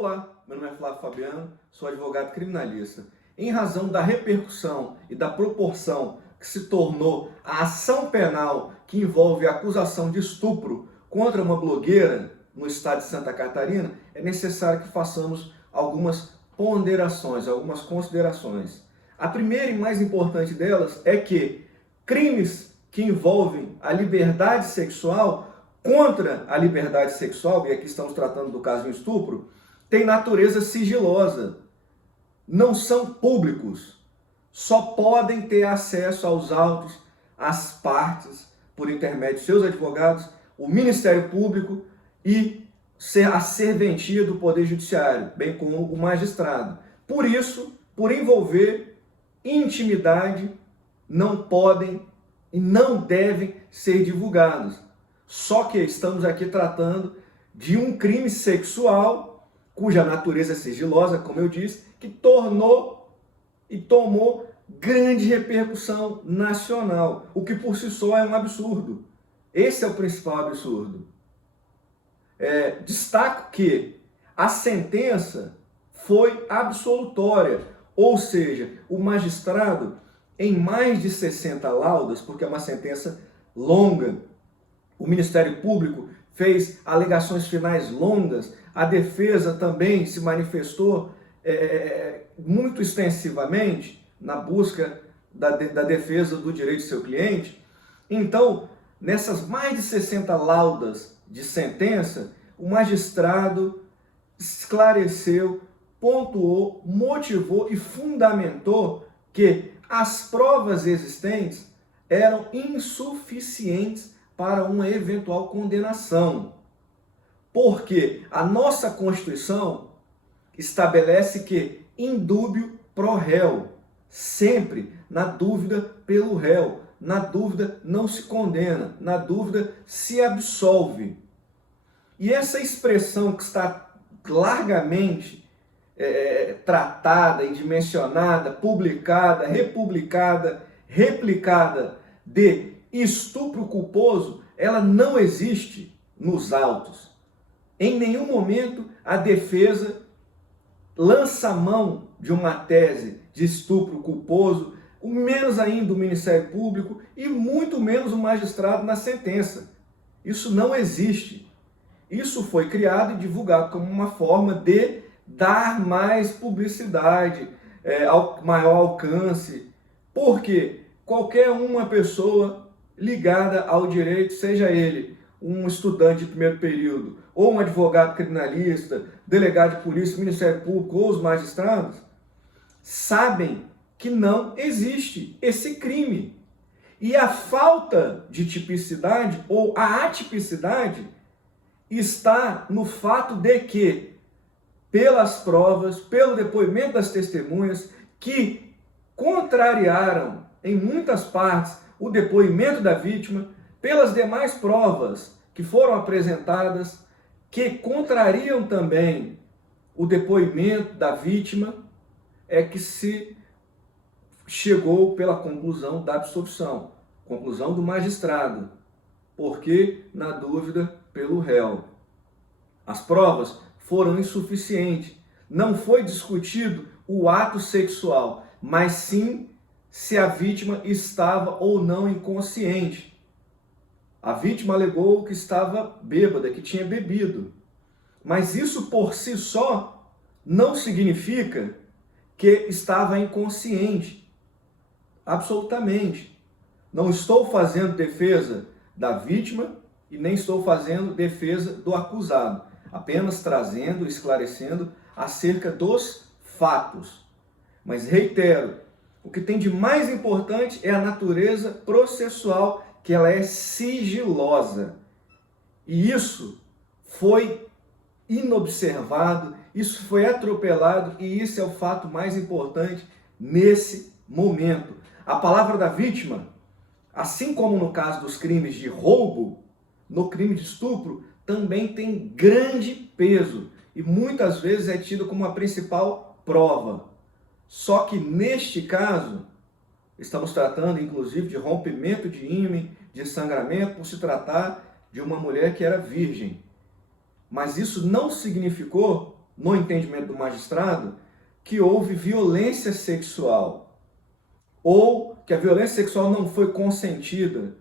Olá, meu nome é Flávio Fabiano, sou advogado criminalista. Em razão da repercussão e da proporção que se tornou a ação penal que envolve a acusação de estupro contra uma blogueira no estado de Santa Catarina, é necessário que façamos algumas ponderações, algumas considerações. A primeira e mais importante delas é que crimes que envolvem a liberdade sexual contra a liberdade sexual, e aqui estamos tratando do caso de estupro, tem natureza sigilosa, não são públicos, só podem ter acesso aos autos as partes, por intermédio de seus advogados, o Ministério Público e a serventia do Poder Judiciário, bem como o magistrado. Por isso, por envolver intimidade, não podem e não devem ser divulgados. Só que estamos aqui tratando de um crime sexual, cuja natureza é sigilosa, como eu disse, que tornou e tomou grande repercussão nacional, o que por si só é um absurdo. Esse é o principal absurdo. Destaco que a sentença foi absolutória, ou seja, o magistrado, em mais de 60 laudas, porque é uma sentença longa, o Ministério Público fez alegações finais longas, a defesa também se manifestou muito extensivamente na busca da defesa do direito do seu cliente. Então, nessas mais de 60 laudas de sentença, o magistrado esclareceu, pontuou, motivou e fundamentou que as provas existentes eram insuficientes para uma eventual condenação. Porque a nossa Constituição estabelece que indúbio pro réu, sempre na dúvida pelo réu, na dúvida não se condena, na dúvida se absolve. E essa expressão que está largamente tratada e dimensionada, publicada, republicada, replicada de estupro culposo, ela não existe nos autos. Em nenhum momento a defesa lança mão de uma tese de estupro culposo, menos ainda o Ministério Público e muito menos o magistrado na sentença. Isso não existe. Isso foi criado e divulgado como uma forma de dar mais publicidade, maior alcance. Porque qualquer uma pessoa ligada ao direito, seja ele um estudante de primeiro período, ou um advogado criminalista, delegado de polícia, Ministério Público ou os magistrados, sabem que não existe esse crime. E a falta de tipicidade ou a atipicidade está no fato de que, pelas provas, pelo depoimento das testemunhas, que contrariaram em muitas partes o depoimento da vítima, pelas demais provas que foram apresentadas, que contrariam também o depoimento da vítima, é que se chegou pela conclusão da absolvição, conclusão do magistrado, porque na dúvida pelo réu. As provas foram insuficientes, não foi discutido o ato sexual, mas sim se a vítima estava ou não inconsciente. A vítima alegou que estava bêbada, que tinha bebido. Mas isso por si só não significa que estava inconsciente. Absolutamente. Não estou fazendo defesa da vítima e nem estou fazendo defesa do acusado. Apenas trazendo, esclarecendo acerca dos fatos. Mas reitero, o que tem de mais importante é a natureza processual, que ela é sigilosa. E isso foi inobservado, isso foi atropelado, e isso é o fato mais importante nesse momento. A palavra da vítima, assim como no caso dos crimes de roubo, no crime de estupro, também tem grande peso e muitas vezes é tido como a principal prova. Só que neste caso, estamos tratando inclusive de rompimento de ímen, de sangramento, por se tratar de uma mulher que era virgem. Mas isso não significou no entendimento do magistrado, que houve violência sexual, ou que a violência sexual não foi consentida,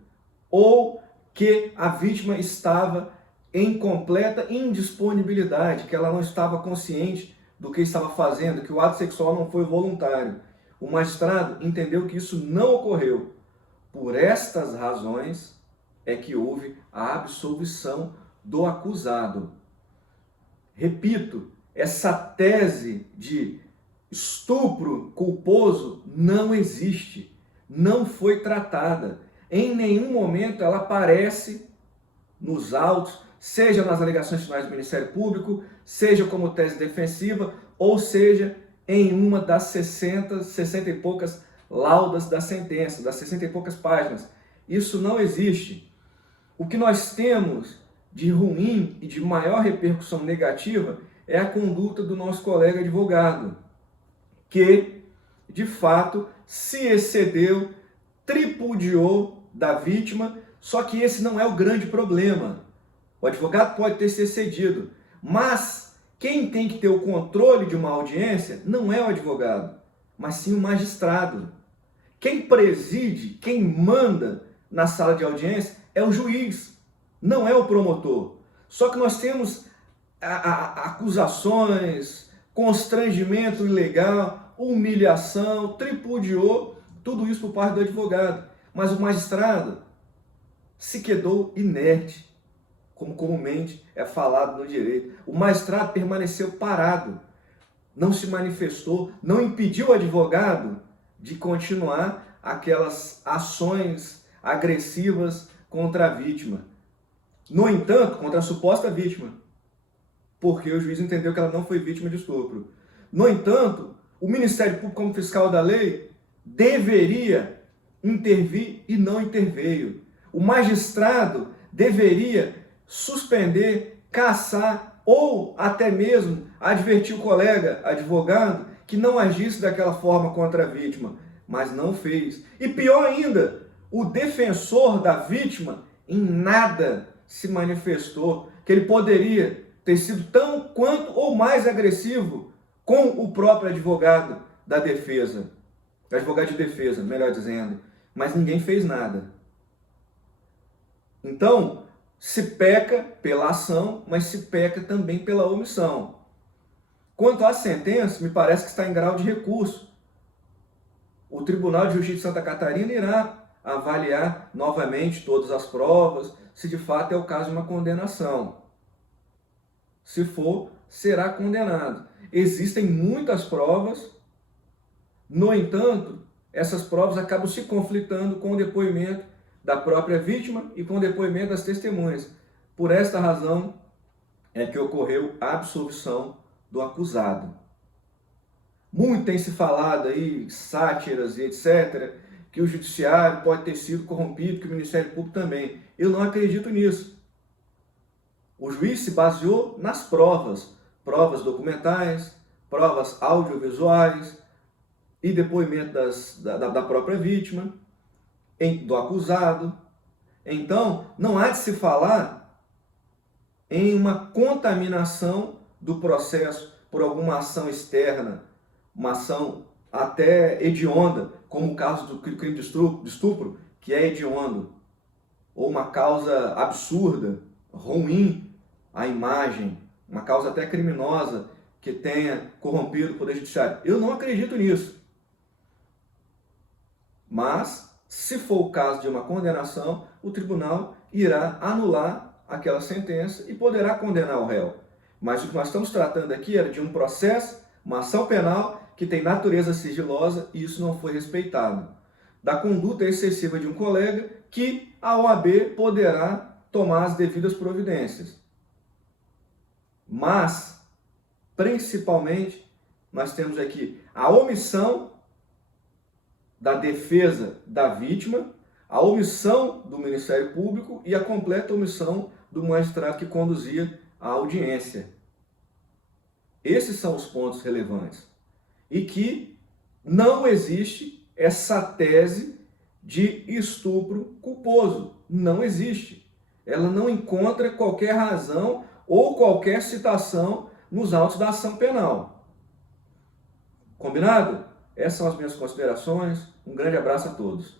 ou que a vítima estava em completa indisponibilidade, que ela não estava consciente do que estava fazendo, que o ato sexual não foi voluntário. O magistrado entendeu que isso não ocorreu. Por estas razões é que houve a absolvição do acusado. Repito, essa tese de estupro culposo não existe, não foi tratada. Em nenhum momento ela aparece nos autos, seja nas alegações finais do Ministério Público, seja como tese defensiva, ou seja em uma das 60 e poucas laudas da sentença, das 60 e poucas páginas. Isso não existe. O que nós temos de ruim e de maior repercussão negativa é a conduta do nosso colega advogado, que, de fato, se excedeu, tripudiou da vítima, só que esse não é o grande problema. O advogado pode ter se excedido, mas quem tem que ter o controle de uma audiência não é o advogado, mas sim o magistrado. Quem preside, quem manda na sala de audiência é o juiz, não é o promotor. Só que nós temos acusações, constrangimento ilegal, humilhação, tripudiou, tudo isso por parte do advogado. Mas o magistrado se quedou inerte, como comumente é falado no direito. O magistrado permaneceu parado, não se manifestou, não impediu o advogado de continuar aquelas ações agressivas contra a vítima. No entanto, contra a suposta vítima, porque o juiz entendeu que ela não foi vítima de estupro. No entanto, o Ministério Público, como fiscal da lei, deveria intervir e não interveio. O magistrado deveria suspender, cassar ou até mesmo advertir o colega advogado que não agisse daquela forma contra a vítima, mas não fez. E pior ainda, o defensor da vítima em nada se manifestou, que ele poderia ter sido tão quanto ou mais agressivo com o próprio advogado da defesa, advogado de defesa, melhor dizendo, mas ninguém fez nada. Então, se peca pela ação, mas se peca também pela omissão. Quanto à sentença, me parece que está em grau de recurso. O Tribunal de Justiça de Santa Catarina irá avaliar novamente todas as provas, se de fato é o caso de uma condenação. Se for, será condenado. Existem muitas provas, no entanto, essas provas acabam se conflitando com o depoimento da própria vítima e com o depoimento das testemunhas. Por esta razão é que ocorreu a absolvição do acusado. Muito tem se falado aí, sátiras e etc., que o judiciário pode ter sido corrompido, que o Ministério Público também. Eu não acredito nisso. O juiz se baseou nas provas, provas documentais, provas audiovisuais e depoimento da própria vítima, do acusado. Então, não há de se falar em uma contaminação do processo por alguma ação externa, uma ação até hedionda, como o caso do crime de estupro, que é hediondo, ou uma causa absurda, ruim à imagem, uma causa até criminosa que tenha corrompido o Poder Judiciário. Eu não acredito nisso. Mas, se for o caso de uma condenação, o tribunal irá anular aquela sentença e poderá condenar o réu. Mas o que nós estamos tratando aqui era de um processo, uma ação penal que tem natureza sigilosa e isso não foi respeitado. Da conduta excessiva de um colega que a OAB poderá tomar as devidas providências. Mas, principalmente, nós temos aqui a omissão da defesa da vítima, a omissão do Ministério Público e a completa omissão do magistrado que conduzia a audiência. Esses são os pontos relevantes. E que não existe essa tese de estupro culposo. Não existe. Ela não encontra qualquer razão ou qualquer citação nos autos da ação penal. Combinado? Essas são as minhas considerações. Um grande abraço a todos.